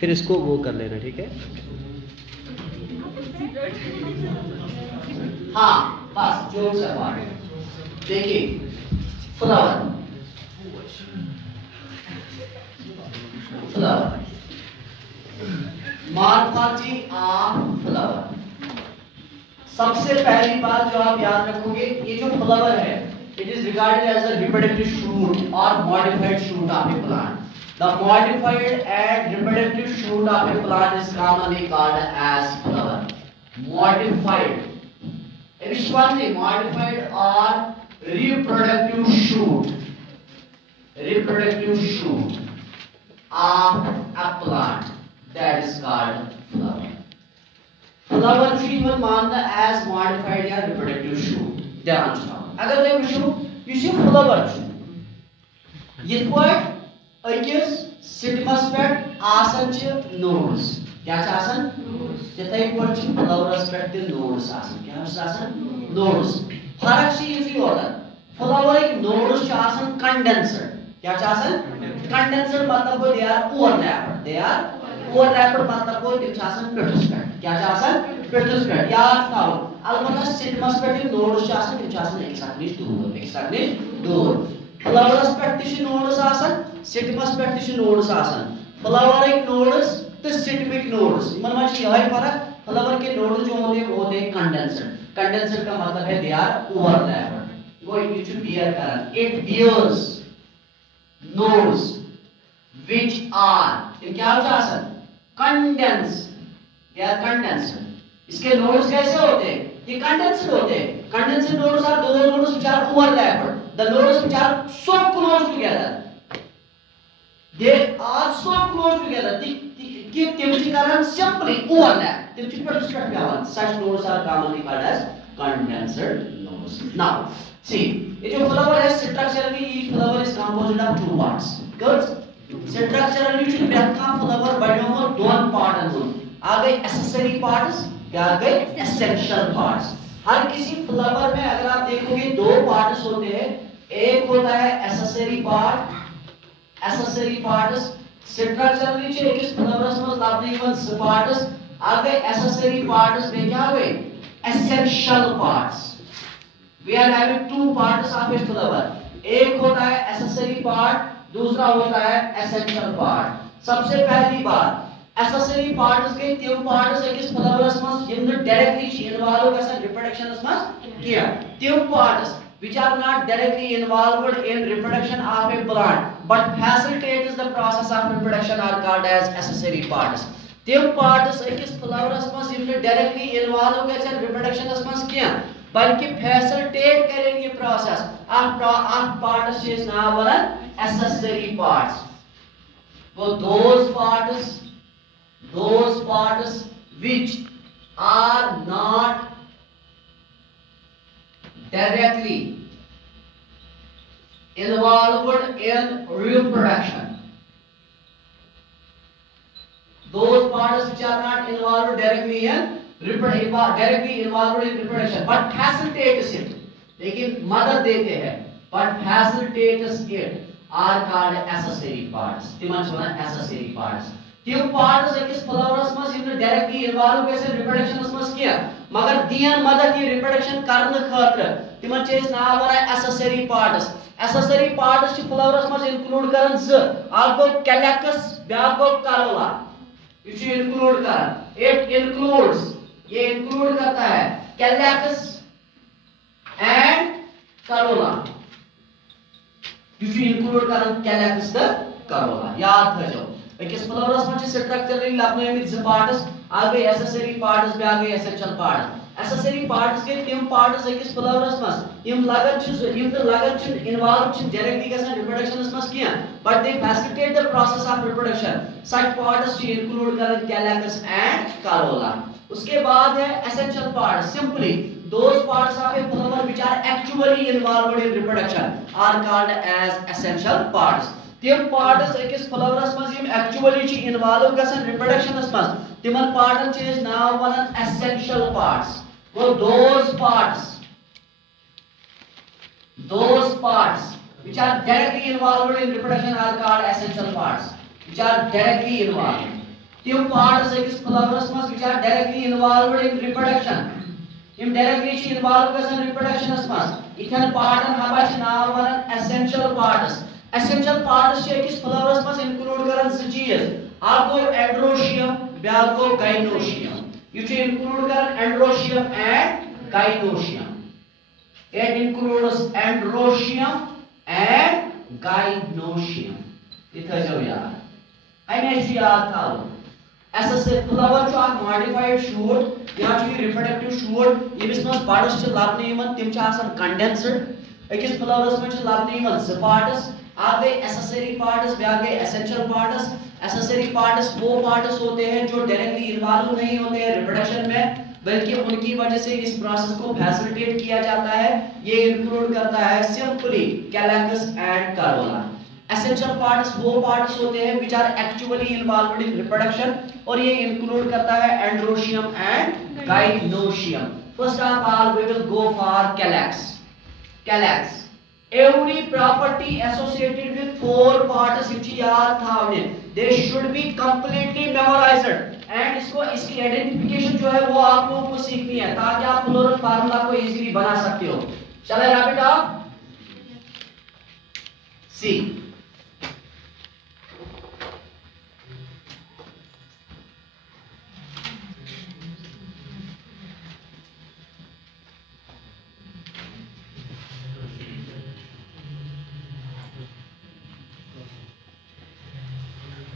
फिर इसको वो कर लेना, ठीक है। हाँ बस जो सवाल देखिए, flower flower morphology of flower. सबसे पहली बात जो आप याद रखोगे, ये जो फ्लावर है it is regarded as a reproductive shoot और modified shoot of a plant. The modified and reproductive shoot of a plant is commonly called as flower. Modified, which one is modified or reproductive shoot of a plant, that is called flower. Flower tree will मानना as modified या reproductive shoot। ध्यान से अगर तुम वुचो यह flower ये अकिस सिटमस पे आसन नोड्स, क्या आसन तिथे पे फ्लावरस पे नोड्स आसन, क्या आसन नोड्स। फर्क यही होता फ्लावर एक नोड्स आसन कंडेंसर, क्या आसन कंडेंसर मतलब गो दे आर ओवरलैप्ड मतलब गो तिम आसन पिटस पे, क्या आसन पिटस पे। याद थाओ अलबत्ता सिटमस पे नोड्स आसन तिम आसन एक साथ दूर। फ्लावरस पे नोड्स आसन, सिटमस पे नोड्स आसन। फ्लावर एक नोड्स तो सिटमिक नोड्स, इनमें यही फर्क। फ्लावर के नोड्स जो होते हैं वो होते हैं कंडेंसर। कंडेंसर का मतलब है दे आर ओवरलैप्ड। वो ये जो बियर करन, it bears nodes which are क्या होता है कंडेंस, या कंडेंसर। इसके नोड्स कैसे होते हैं, ये कंडेंसर होते हैं। Condenser nodes are those nodes which are overlapped, the nodes which are so close together, they are so close together कि तिम करन simply overlap, तिम पिटस पे पेवन। such nodes are commonly called as condenser nodes। now see ये जो flower है structurally each flower is composed of two parts। good, structurally जो प्रत्येक flower बन्यो दोन पार्टन हो। आ गए एक्सेसरी पार्ट्स, क्या आ गए एसेंशियल पार्ट्स। हर किसी फ्लावर में अगर आप देखोगे दो पार्ट्स होते हैं, एक होता है एक्सेसरी पार्ट्स। स्ट्रक्चरली जो एक फ्लावरस में लब्ध यवन ज पार्ट्स, आगे एक्सेसरी पार्ट्स में क्या हुए essential parts. We are having two parts of a flower, एक होता है एक्सेसरी पार्ट, दूसरा होता है एसेंशियल पार्ट। सबसे पहली बात एक्सेसरी पार्ट्स के तिम पार्ट्स एक फ्लावरस में यम डायरेक्टली इन्वॉल्व गसन रिप्रोडक्शनस में किया, तिम parts which are not directly involved in reproduction of a plant but facilitates the process of reproduction are called as accessory parts। Them parts ekis flowers mas yim directly involve gesen reproduction mas kiya balki facilitate karen ye process of parts is now varan accessory parts। So those parts which are not directly involved in reproduction, those parts which are not involved directly involved in reproduction but facilitates it, लेकिन मदद देते हैं but facilitates it are called accessory parts। तिमन वना accessory parts। तिम parts एकस flowers मस यम directly involve गसे रिप्रोडक्शनस मस किया मगर दियन मदद ये रिप्रोडक्शन करने खातिर तिमन चेस नाम वना accessory parts. Accessory parts flowers must include करन ज अक गो कैलेक्स ब्या गो करोला, ये इंक्लूड करन इट इंक्लूड्स, ये इंक्लूड करता है कैलेक्स एंड करोला, ये इंक्लूड करन कैलेक्स द करोला। याद रखो एकस फ्लावरस में स्ट्रक्चरली लबनमित ज पार्ट्स, आ गए एक्सेसरी पार्ट्स, आ गए एसेंशियल पार्ट्स। एक्सेसरी पार्ट्स के तिम पार्ट्स एकस फ्लावरस में यम लागत इन्वॉल्व डायरेक्टली गसन रिप्रोडक्शनस में किया but they facilitate the process of reproduction. Such parts include करन कैलेक्स एंड करोला। उसके बाद है essential parts, simply those parts of a flower which are actually involved in reproduction are called as essential parts। तिम parts एकस flowers में यम actually involve गसन reproductions में तिमन pattern chase नाम वनन essential parts. वो those parts which are directly involved in reproduction are called essential parts, which are directly involved. Tim parts ekis flowers mas which are directly involved in reproduction. Tim directly involved in reproduction mas. Ithan part and haba chi naam vanan essential parts. Essential parts ekis flowers mas include karan se cheez. Aap go androecium, byaak go gynoecium. You should include androecium and gynoecium. It includes androecium and gynoecium. इतना जो यार, I need to याद था वो. ऐसा से flower जो आप modified shoot, यहाँ जो ये reproductive shoot, ये बिस्मस parts जो लाभ नहीं मन, तिम चाहे condensed, एक इस flowers में जो लाभ नहीं मन, parts, आप गए accessory parts, ब्याह गए essential parts. Accessory parts वो parts होते हैं जो directly involved नहीं होते हैं reproduction में, बल्कि उनकी वजह से इस प्रोसेस को फैसिलिटेट किया जाता है. ये इंक्लूड करता है simply calyx and corolla. Essential parts वो पार्ट्स होते हैं which are actually involved in reproduction और ये इंक्लूड करता है androecium and gynoecium. First of all we will go for calyx. Calyx, every property associated with four parts which याद था हमने, they should be completely memorized. And इसको इसकी identification जो है वो आप लोगों को सीखनी है ताकि आप फ्लोरल फार्मूला को इजीली बना सकते हो. Shall I wrap it up? See.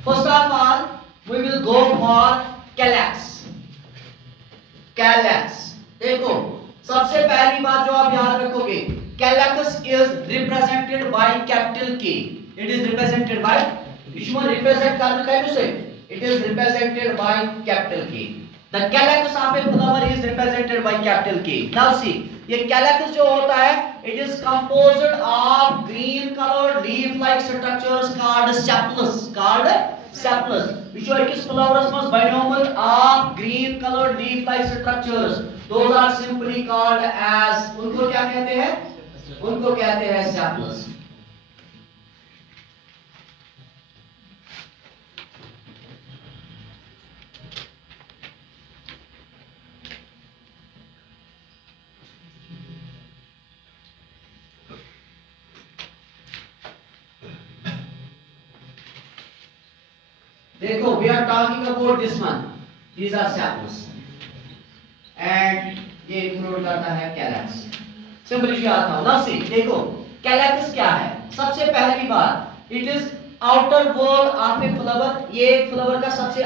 First of all, we will go for calyx. Calyx. देखो सबसे पहली बात जो आप याद रखोगे, calyx is represented by capital K. It is represented by, इसमें represent करना क्या है उसे? It is represented by capital K. The calyx of a flower is represented by capital K. Now see, ये calyx जो होता है, it is composed of green colored leaf-like structures called sepals. Sepals, which are किस flowers मस binomial of green colored leaf-like structures. Those are simply called as, उनको क्या कहते हैं? उनको कहते हैं sepals. देखो, we are talking about this one. These are sepals, and ये इंक्लूड करता है calyx. सिंपली याद था. Now see, देखो, calyx क्या है? सबसे पहली बात, it is outer wall of a flower. ये एक फ्लावर का सबसे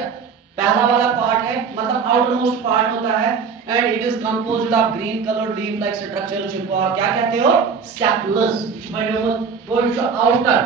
पहला वाला पार्ट है, मतलब outermost part होता है, and it is composed of green colored leaf-like structure जिनको आप क्या कहते हो? Sepals. वो जो outer,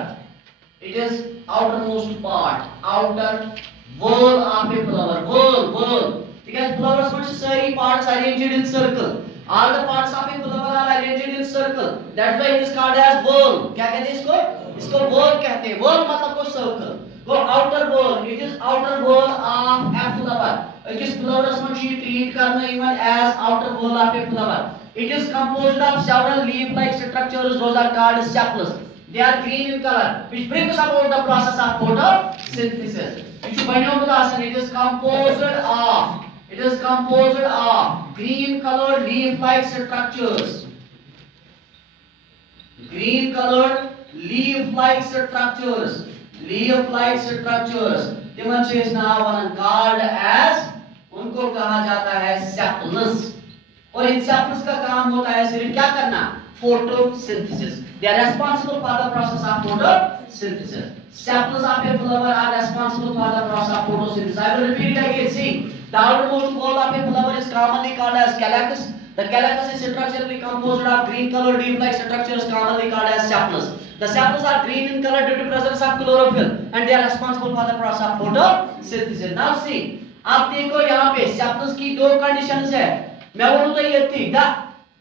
it is outermost part, outer wall of a flower. Wall. Because flowers में सारी parts arranged in circle. All the parts of a flower are arranged in circle. That's why it is called as wall. क्या कहते हैं इसको? इसको wall कहते हैं. Wall मतलब को circle. वो outer wall. It is outer wall of a flower. इस flowers में she treat करना even as outer wall of a flower. It is composed of several leaf-like structures. Those are called sepals. They are green in color, which brings about the process of photosynthesis. Which binomial asan, it is composed of green colored leaf-like structures. Green colored leaf-like structures. Leaf-like structures. तिमन से इस नाम वनन called as, उनको कहा जाता है sepals. और इन sepals का काम होता है सिर्फ क्या करना? Photosynthesis. They are responsible for the process of photosynthesis. Sepals of a flower are responsible for the process of photosynthesis. I will repeat it again. See, the outermost wall of a flower is commonly called as calyx. The calyx is structurally composed of green-colored leaf-like structures commonly called as sepals. The sepals are green in color due to presence of chlorophyll, and they are responsible for the process of photosynthesis. Now see, आप देखो यहाँ पे sepals की दो conditions है. मैं बोलूँ तो ये थी.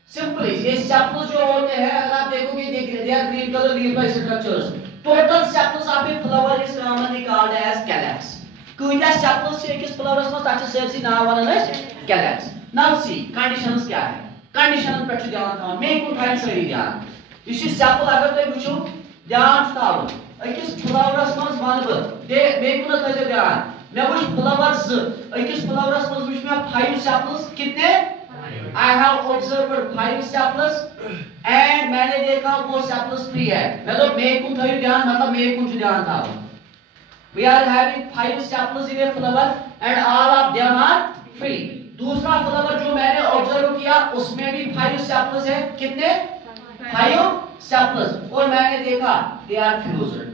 Simply, ये sepals जो होते हैं, अगर आप देखोगे, they are green color leaf-like structures. Total sepals of a flower is commonly called as calyx. कुछ sepals से किस flowers में ताकि सेल्सी ना वाला है calyx. Now see, conditions क्या है? Conditions पे ध्यान था. मैं कुछ टाइम से ही ध्यान. इसी sepal अगर तो पूछो, ध्यान थावन अकिस फ्लावरस मज वन बे मेकुन थो ध्यान मैं वुच फ्लावर अकिस फ्लावरस मज वुच मैं 5 सेपल्स कितने I have observed 5 sepals and मैंने देखा वो सेपल्स फ्री है मैं तो मेकुन थो ध्यान मतलब मेकुन ध्यान थावन we are having 5 sepals in a flower and all of them are free दूसरा फ्लावर जो मैंने ऑब्जर्व किया उसमें भी 5 सेपल्स है कितने 5 सेपल्स और मैंने देखा they are fused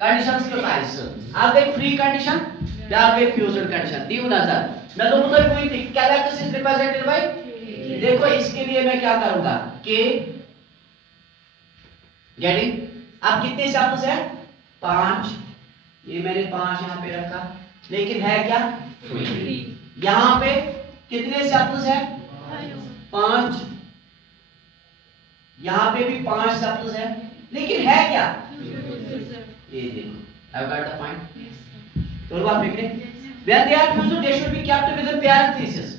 कंडीशंस के साइज आ गई फ्री कंडीशन या आ गई फ्यूज्ड कंडीशन दी नजर मैं तो मतलब कोई थी कैलकुलस इज रिप्रेजेंटेड बाय देखो इसके लिए मैं क्या करूंगा के गेटिंग अब कितने सेपल्स है 5 ये मैंने 5 यहाँ पे रखा लेकिन है क्या फ्री यहाँ पे कितने सेपल्स है 5 यहाँ पे भी 5 सेपल्स है लेकिन है क्या ये देखो I've got the point तो बात फिक्रे when they are fused they should be kept within parentheses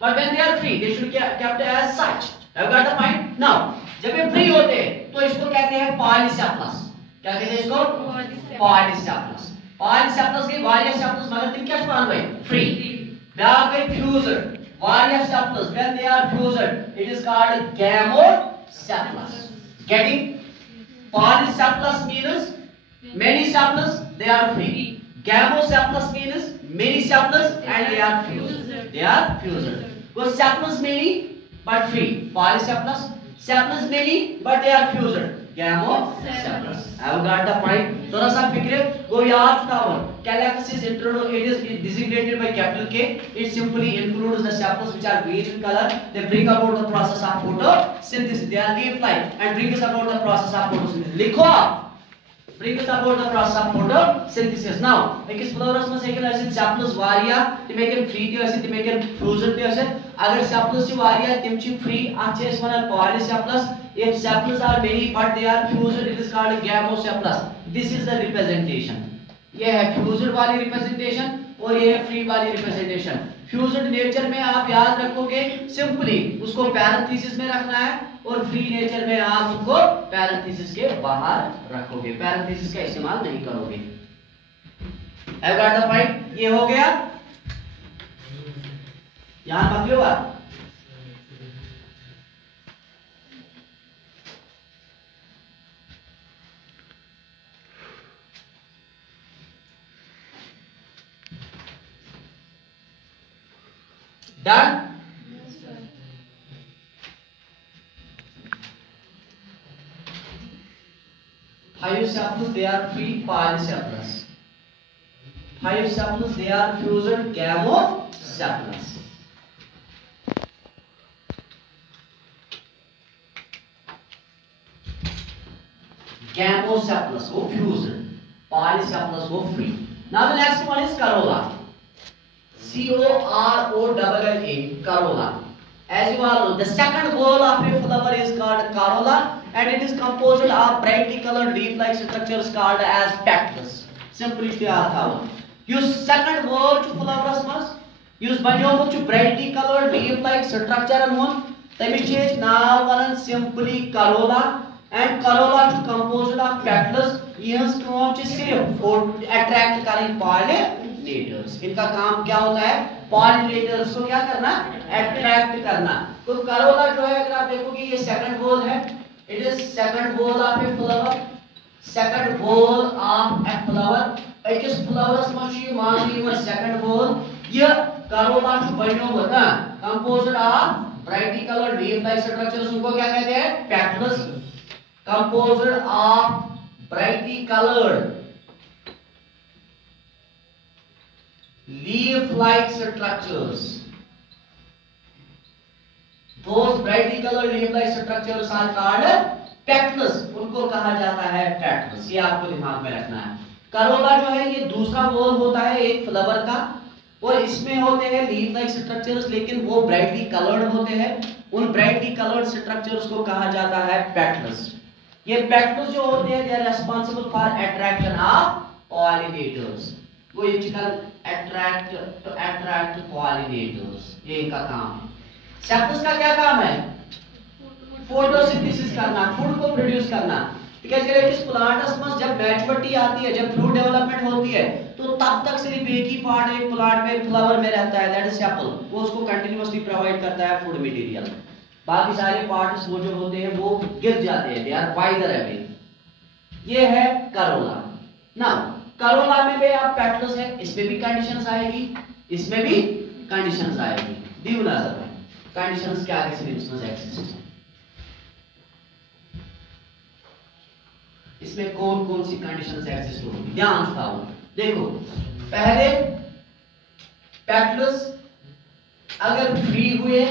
but when they are free they should be kept as such I've got the point now जब ये फ्री होते हैं तो इसको कहते हैं पॉलीसेपलस क्या कहते हैं इसको पॉलीसेपलस पॉलीसेपलस के वारियस सेपल्स मगर तुम क्या मान भाई फ्री व्यापक fused warriors sepals when they are fused it is called gamocephalus getting polycephalus means many sepals they are free gamocephalus means many sepals and they are fused वो sepals many but free polycephalus sepals many but they are fused gamocephalus I've got the point थोड़ा सा फिक्र वो याद थावन calculus it is designated by capital K it simply includes the sepals which are green in color they bring about the process of photosynthesis they are leaf like and brings about the process of photosynthesis लिखो brings about the process of photosynthesis now एक इस flowers में से एक ऐसे sepals वारिया ते Makan free ते ऐसे ते मेकन फ्यूजन ते ऐसे अगर सेपल्स ची वारिया तिम ची फ्री अच्छे इस वना पॉलीसेपलस if sepals are many but they are fused it is called gamocephalus this is the representation ये है fused वाली representation और ये है free वाली representation fused नेचर में आप याद रखोगे सिंपली उसको पैरेंथेसिस में रखना है और फ्री नेचर में आप उसको पैरेंथेसिस के बाहर रखोगे पैरेंथेसिस का इस्तेमाल नहीं करोगे I've got the point ये हो गया यहां पकड़ लो बात Done? Yes, sir. Five sepals they are free polycephalus. Five sepals they are fused gamocephalus. Gamocephalus वो fused, polycephalus वो free. Now the next one is corolla. C-O-R-O-L-L-A, corolla. As you all know, the second whole of a flower is called corolla and it is composed of brightly colored leaf-like structures called as petals. Simply use second whole to flowers must use banyo to brightly colored leaf-like structure and one. Tamish is now one simply corolla and corolla to composed of petals. Yes, काम चे सिर्फ attract करें pollinators. इनका काम क्या होता है? Pollinators को क्या करना? Attract करना. तो corolla जो है अगर आप देखोगे ये second whole है. It is second whole of a flower. Second whole of a flower. एक इस flowers में ये मान लीजिए second whole. ये corolla जो बनो होता है composed of brightly colored leaf-like structures उनको क्या कहते हैं? Petals. Composed of brightly colored leaf-like structures. Those brightly colored leaf-like structures are called petals. उनको कहा जाता है petals. ये आपको दिमाग में रखना है. करोला जो है ये दूसरा वॉल होता है एक फ्लावर का और इसमें होते हैं leaf-like structures लेकिन वो brightly colored होते हैं. उन brightly colored structures को कहा जाता है petals. ये petals जो होते हैं they are responsible for attraction of pollinators. वो ये चिकन attract pollinators. ये इनका काम है. सेपल्स का क्या काम है? फोटोसिंथेसिस करना, फूड को प्रोड्यूस करना. किस प्लांट्स में जब मैच्योरिटी आती है, जब फ्रूट डेवलपमेंट होती है, तो तब तक सिर्फ एक ही पार्ट एक प्लांट में फ्लावर में रहता है, दैट इज सेपल, वो उसको कंटिन्यूअसली प्रोवाइड करता है फूड मटेरियल। बाकी सारे पार्ट्स वो जो होते हैं वो गिर जाते हैं, दे आर वाइडर अवे। ये है करोला। नाउ करोला में भी आप पेटल्स है, इसमें भी कंडीशंस आएगी, इसमें भी कंडीशंस आएगी। दी नजर कंडीशंस क्या कैसे एग्जिस्ट, इसमें कौन कौन सी कंडीशंस एग्जिस्ट होंगी, ध्यान से आओ। देखो पहले पेटल्स अगर फ्री हुए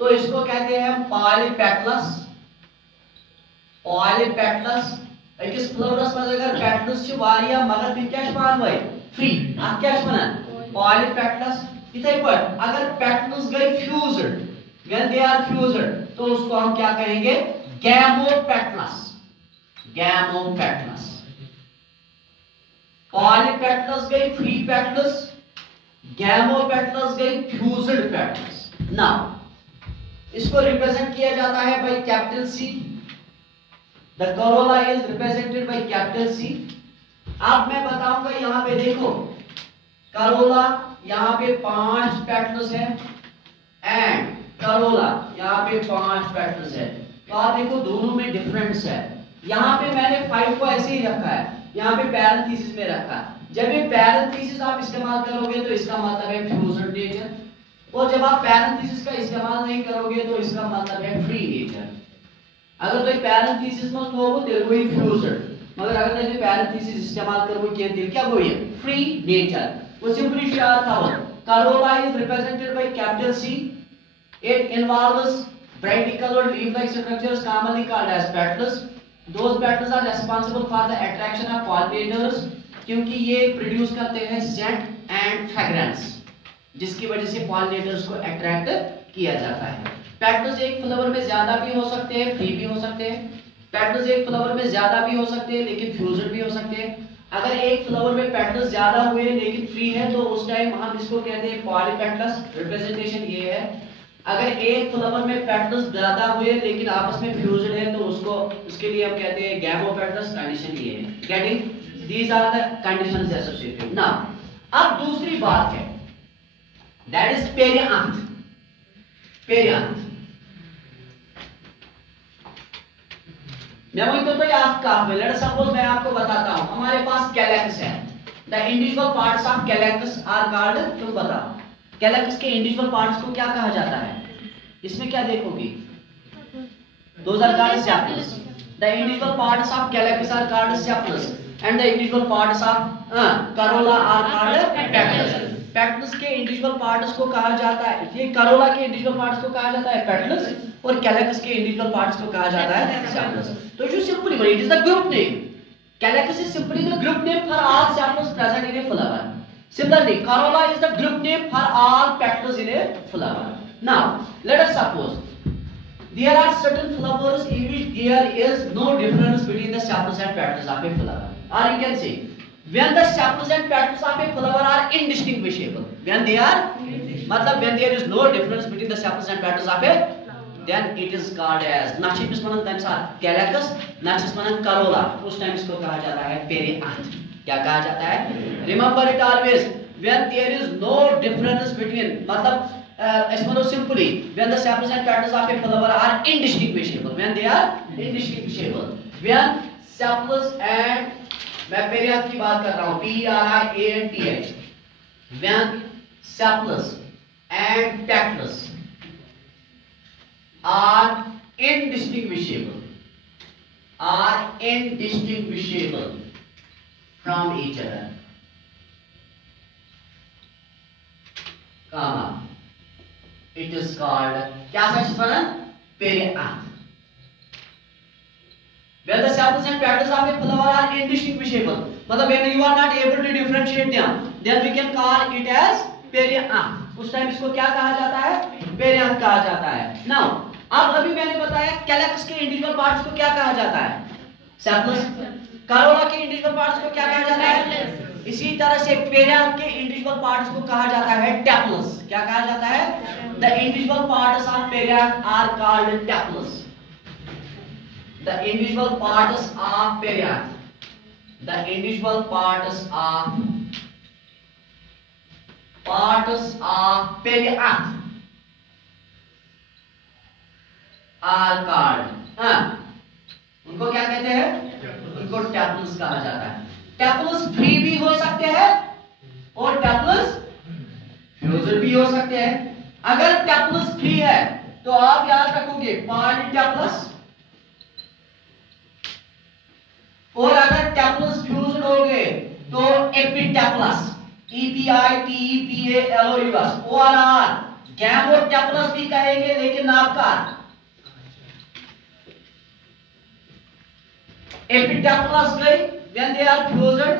तो इसको कहते हैं पॉलीपेटलस। पॉलीपेटलस अकिस फ्लावरस में अगर पेटल्स छ वारिया मगर तिम क्या पानवे फ्री, अब क्या बनन पॉलीपेटलस। इथे पर अगर पेटल्स गए fused, when they are fused, तो उसको हम क्या कहेंगे, गैमोपेटलस। गैमोपेटलस। पॉलीपेटलस गई फ्री पेटल्स, गैमोपेटलस गई फ्यूज्ड पेटल्स। नाउ इसको रिप्रेजेंट किया जाता है by capital C. The corolla is represented by capital C. अब मैं बताऊंगा, यहां पे देखो करोला, यहां पे 5 पेटल्स है, एंड करोला यहां पे 5 पेटल्स है। तो आप देखो दोनों में डिफरेंस है। यहां पे मैंने 5 को ऐसे ही रखा है, यहां पे पैरेंथेसिस में रखा है। जब ये पैरेंथेसिस आप इस्तेमाल करोगे तो इसका मतलब है फ्यूज्ड नेचर, और जब आप पैरेंथेसिस का इस्तेमाल नहीं करोगे तो इसका मतलब है फ्री नेचर। अगर तो पैरेंथेसिस में तो वो तेरे को ही फ्यूज्ड, मगर अगर तो पैरेंथेसिस इस्तेमाल करोगे के दिल क्या वो है फ्री नेचर। वो सिंपली क्या था, corolla is represented by capital C. It involves brightly colored leaf-like structures commonly called as petals. Those petals are responsible for the attraction of pollinators, क्योंकि ये प्रोड्यूस करते हैं सेंट एंड फ्रेग्रेंस, जिसकी वजह से पॉलिनेटर्स को अट्रैक्ट किया जाता है। पेटल्स एक फ्लावर में ज्यादा भी हो सकते हैं, फ्री भी हो सकते हैं। पेटल्स एक फ्लावर में ज्यादा भी हो सकते हैं लेकिन फ्यूज्ड भी हो सकते हैं। अगर एक फ्लावर में पेटल्स ज्यादा हुए लेकिन फ्री है तो उस टाइम हम इसको कहते हैं पॉलीपेटलस। रिप्रेजेंटेशन ये है। अगर एक फ्लावर में पेटल्स ज्यादा हुए लेकिन आपस में फ्यूज्ड है तो उसके लिए हम कहते हैं गैमोपेटलस। कंडीशन ये है। Getting? These are the conditions associated. Now, अब दूसरी बात है, that is perianth. Perianth. मैं वही तो याद का लेट्स सपोज मैं आपको बताता हूं, हमारे पास कैलेक्स है। The individual parts of calyx are called, तुम बताओ कैलेक्स के इंडिविजुअल पार्ट्स को क्या कहा जाता है? इसमें क्या देखोगी? Those are called sepals. The individual parts of calyx are called sepals. And the individual parts of corolla are called petals. Petals के individual parts को कहा जाता है, ये corolla के individual parts को कहा जाता है petals, और calyx के individual parts को कहा जाता है sepals. तो जो simply it is the group name. Calyx is simply the group name for all sepals present in a flower. Similarly, corolla is the group name for all petals in a flower. Now, let us suppose there are certain flowers in which there is no difference between the sepals and petals of a flower. Or you can say, when the sepals and petals of a flower are indistinguishable, when they are, मतलब when there is no difference between the sepals and petals of a, then it is called as, नाचिस मनन टाइम्स आर calyx, नाचिस मनन corolla, उस time इसको कहा जाता है पेरियांथ। क्या कहा जाता है? Remember it always, when there is no difference between, मतलब इसमें simply when the sepals and petals of a flower are indistinguishable, when they are indistinguishable, when sepals and, मैं पेरियांथ की बात कर रहा हूं, Perianth, when sepals and petals are indistinguishable from each other, it is called, क्या सच बना? Perianth. When the sepals and petals of a flower are indistinguishable, मतलब when you are not able to differentiate them, then we can call it as perianth. उस time इसको क्या कहा जाता है? Perianth कहा जाता है. Now, अब अभी मैंने बताया कैलेक्स के इंडिविजुअल पार्ट्स को क्या कहा जाता है? सेपल्स. करोला के इंडिविजुअल पार्ट्स को क्या कहा जाता है? इसी तरह से पेरियांथ के इंडिविजुअल पार्ट्स को कहा जाता है टेपल्स. क्या कहा जाता है? The individual parts of perianth are called tepals. the individual parts of perianth. The individual parts of perianth are called, उनको क्या कहते हैं? उनको टैपल्स कहा जाता है। टैपल्स फ्री भी हो सकते हैं और टैपल्स फ्यूज्ड भी हो सकते हैं। अगर टैपल्स फ्री है तो आप याद रखोगे पॉलीटैपलस, और अगर टैपल्स फ्यूज्ड हो गए तो एपिटैपलस, EPITEPALOUS, ORR, गैमोटैपलस भी कहेंगे लेकिन नापकार। Epitaples गई when they are fused,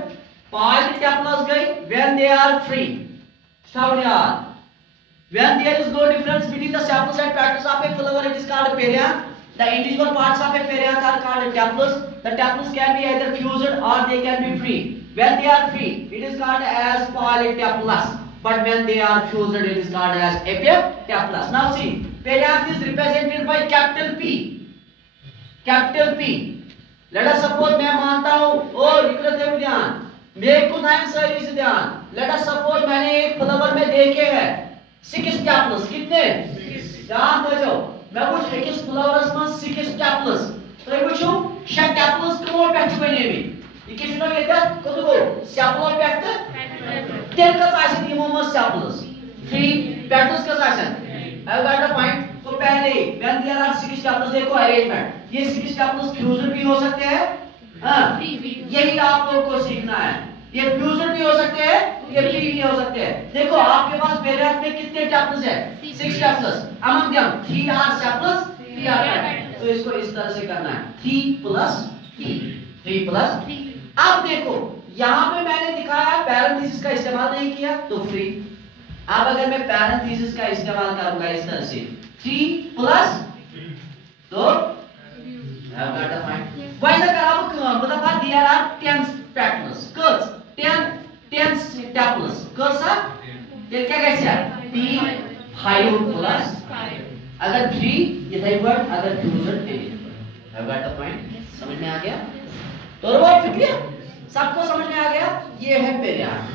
polytaples गई when they are free. Stop यार। When there is no difference between the sepals and petals of a flower, it is called perianth. The individual parts of a perianth are called tepals. The tepals can be either fused or they can be free. When they are free, it is called as polytapelous. But when they are fused, it is called as epitapelous. Now see, perianth is represented by capital P. Capital P. Let us suppose मैं मानता हूँ, और विकृत है ध्यान, मेरे को नाम सही से ध्यान। Let us suppose मैंने एक फ्लावर में देखे हैं 6 टैपल्स, कितने? ध्यान दो, मैं कुछ एक फ्लावरस में 6 टैपल्स, तो ये कुछ 6 टैपल्स कमो पैच बने भी, ये किस ना ये क्या कुछ को सेपलो पैच, तेल का साइज़ ये मोमस सेपल्स, 3 पैटल्स का size, I got the point। तो पहले when there are 6 टैपल्स, देखो अरेंजमेंट, ये 6 टैपल्स फ्यूज्ड भी हो सकते हैं, यही आप लोग को सीखना है। ये फ्यूज्ड भी हो सकते हैं, ये फ्री भी हो सकते हैं। देखो आपके पास perianth में कितने टैपल्स है? 6 टैपल्स। among them 3 are sepals, 3 are petals। तो इसको इस तरह से करना है, 3 plus 3 plus। अब देखो यहाँ पे मैंने दिखाया पैरेंथेसिस का इस्तेमाल नहीं किया तो फ्री। अब अगर मैं पैरेंथेसिस का इस्तेमाल करूंगा इस तरह से 3 plus, तो I've got the point। वैसा कराओ मतलब there are 10 petals, curls, 10 tepals, curls are ये क्या कैसे है? 3 5 plus, अगर 3 ये था वर्ड, अगर fusion 10। I've got the point। समझ में आ गया? तो वो फिक्र सबको समझ में आ गया? ये है perianth।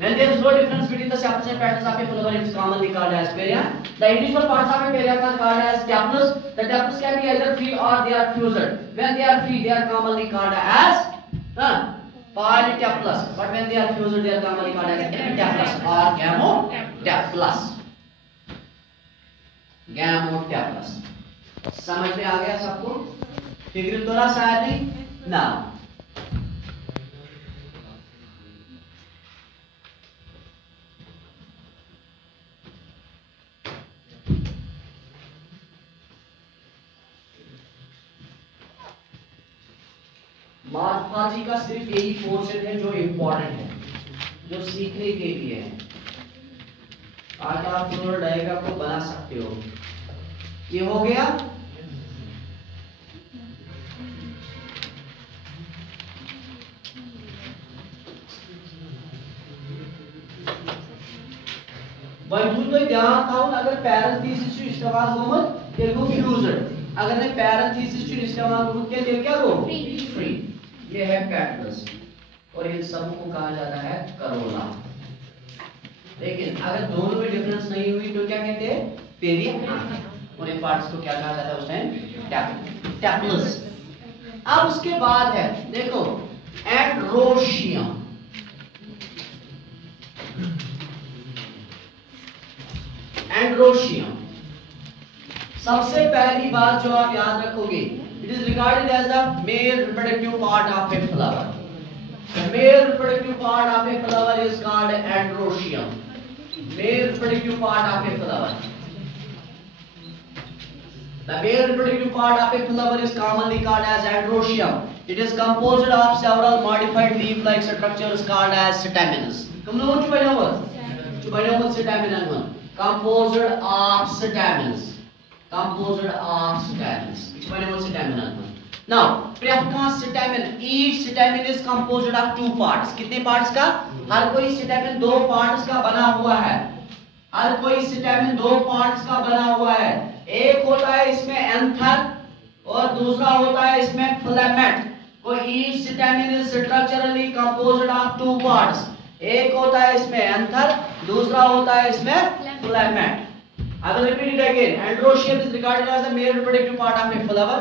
When there is no difference between the sepals and petals of a flower, it is commonly called as perianth. The individual parts of a perianth are called as tepals. The tepals can be either free or they are fused. When they are free, they are commonly called as polytepalous. But when they are fused, they are commonly called as epitapelous or gamotepalous. Gamotepalous. समझ में आ गया सबको? फिक्र थोड़ा सा है नहीं? ना। मॉर्फोलॉजी का सिर्फ यही पोर्शन है जो इम्पोर्टेंट है, जो सीखने के लिए है। आज आप फ्लोर डायग्राम को बना सकते हो। ये हो गया। वही तो ध्यान था अगर पैरेंथेसिस जो इस्तेमाल हो तेरे को फ्यूज्ड, अगर मैं पैरेंथेसिस जो इस्तेमाल करूं क्या तेरे क्या हो फ्री। ये है पेटल्स और इन सब को कहा जाता है करोला। लेकिन अगर दोनों में डिफरेंस नहीं हुई तो क्या कहते हैं पेरियांथ, और इन पार्ट्स को क्या कहा जाता है उस टाइम टैपल्स। अब उसके बाद है देखो एंड्रोशियम। एंड्रोशियम सबसे पहली बात जो आप याद रखोगे, it is regarded as the male reproductive part of a flower. The male reproductive part of a flower is called androecium. Male reproductive part of a flower. The male reproductive part of a flower is commonly called as androecium. It is composed of several modified leaf-like structures called as stamens. तुम लोगों को बना हुआ stamen composed of stamens. Composed of stamens. Which one was stamen? Now, प्रत्येक stamen, each stamen is composed of 2 parts. कितने parts का? हर कोई stamen 2 parts का बना हुआ है। हर कोई stamen 2 parts का बना हुआ है। एक होता है इसमें एंथर और दूसरा होता है इसमें फिलामेंट। को each stamen is structurally composed of two parts. एक होता है इसमें एंथर, दूसरा होता है इसमें filament. I will repeat it again. Androecium is regarded as the male reproductive part of a flower.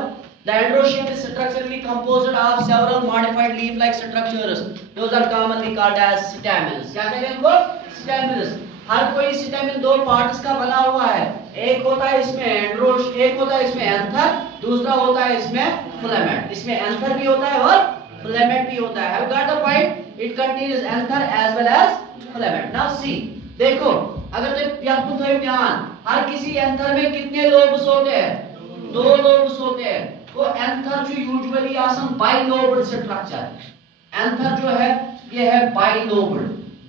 The androecium is structurally composed of several modified leaf-like structures. Those are commonly called as stamens. क्या कहते हैं इनको? Stamens. हर कोई stamen दो parts का बना हुआ है। एक होता है इसमें एंड्रोश, एक होता है इसमें एंथर, दूसरा होता है इसमें फिलामेंट। इसमें एंथर भी होता है और फिलामेंट भी होता है। Have you got the point? It contains anther as well as filament. Now see, देखो अगर तो यह तो ध्यान, हर किसी एंथर में कितने लोब्स होते हैं? दो लोब्स होते हैं। तो एंथर जो यूजुअली आसन बाइलोब्ड स्ट्रक्चर। एंथर जो है ये है बाइलोब्ड।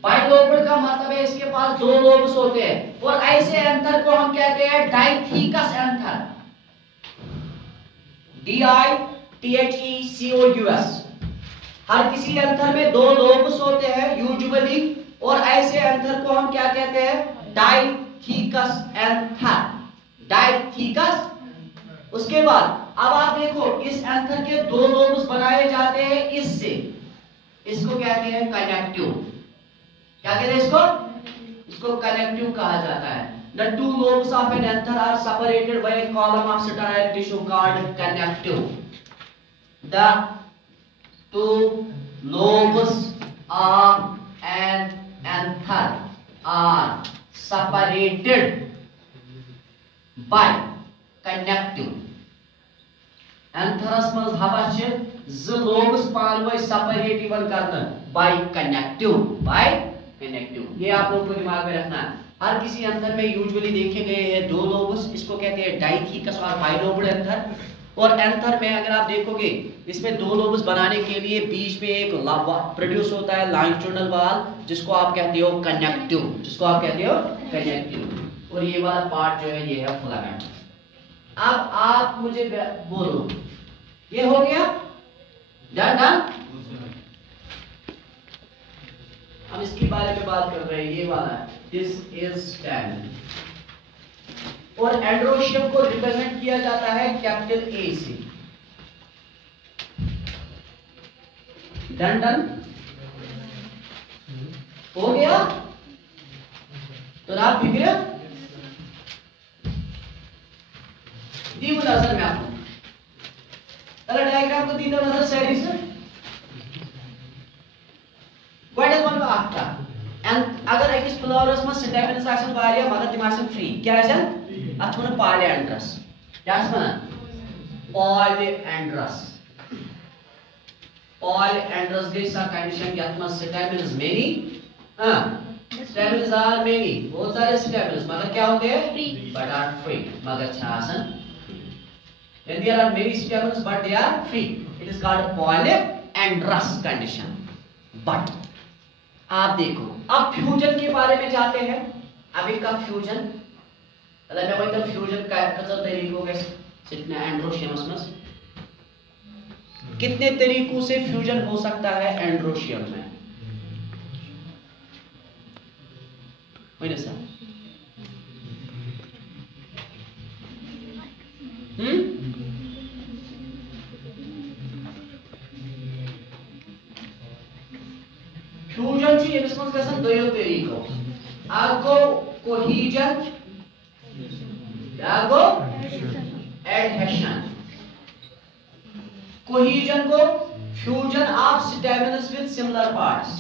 बाइलोब्ड का मतलब है इसके पास दो लोब्स होते हैं और ऐसे एंथर को हम कहते हैं डाइथिकस एंथर। DITHECOUS। हर किसी एंथर में दो लोब्स होते हैं यूजुअली और ऐसे एंथर को हम क्या कहते हैं? डाइथिकस एंथर। डाइथिकस। उसके बाद अब आप देखो इस एंथर के दो लोब्स बनाए जाते हैं इससे, इसको कहते हैं कनेक्टिव। क्या कहते हैं इसको? इसको कनेक्टिव कहा जाता है। The two lobes of an anther are separated by a column of sterile tissue called connective. The two lobes of an anther are separated by connective. Antherus मज हवा छ ज lobes पानवे separate इवन करना by connective, by connective। ये आप लोगों को दिमाग में रखना है। हर किसी एंथर में यूजुअली देखे गए हैं दो लोब्स, इसको कहते हैं डाइथिकस और बाइलोब्ड एंथर। और एंथर में अगर आप देखोगे इसमें दो लोब्स बनाने के लिए बीच में एक प्रोड्यूस होता है लॉन्जिट्यूडिनल वाल, जिसको आप कहते हो कनेक्टिव, जिसको आप कहते हो कनेक्टिव। और ये वाला पार्ट जो है ये है फिलामेंट। अब आप मुझे बोलो ये हो गया डन। हम इसके बारे में बात कर रहे हैं, ये वाला है दिस इज स्टेमिन। और एंड्रोशियम को रिप्रेजेंट किया जाता है कैपिटल ए से। डन हो गया। तो आप फिक्र दी नजर में आपको कलर डायग्राम को दी नजर सही से what is one after and अगर एक फ्लावर्स में स्टेमिनस आसन वारिया मगर तिम आसन फ्री क्या आसन अथुन पॉलिएंड्रस क्या आसन पॉलिएंड्रस। पॉलिएंड्रस गई सा कंडीशन यत में स्टेमिनस मेनी स्टेमिनस आर मेनी बहुत सारे स्टेमिनस मगर क्या होते हैं फ्री बट आर फ्री मगर छ आसन when there are many stamens but they are free it is called polyandrous condition। but आप देखो अब फ्यूजन के बारे में जाते हैं। अब एक का फ्यूजन मतलब मैं वही तो फ्यूजन का कचर तरीकों के सिटने एंड्रोशियमस में कितने तरीकों से फ्यूजन हो सकता है एंड्रोशियम में वही ना सर फ्यूजन ची एमस मस गसन दोयो तरीको आगो कोहेजन आगो एडहेशन। कोहेजन को fusion of stamens with similar parts.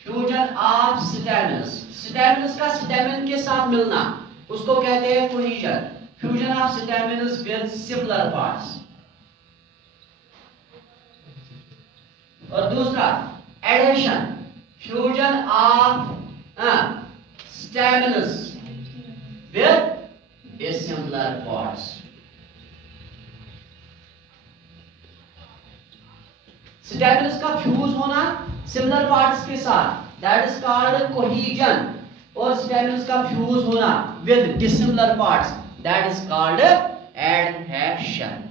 Fusion of stamens stamens का स्टेमिन के साथ मिलना उसको कहते हैं cohesion. Fusion of stamens with similar parts. और दूसरा adhesion fusion of stamens with dissimilar parts. Stamens का फ्यूज होना सिमिलर पार्ट्स के साथ दैट इज कॉल्ड कोहेजन और स्टेमिनस का फ्यूज होना with dissimilar parts that is called adhesion.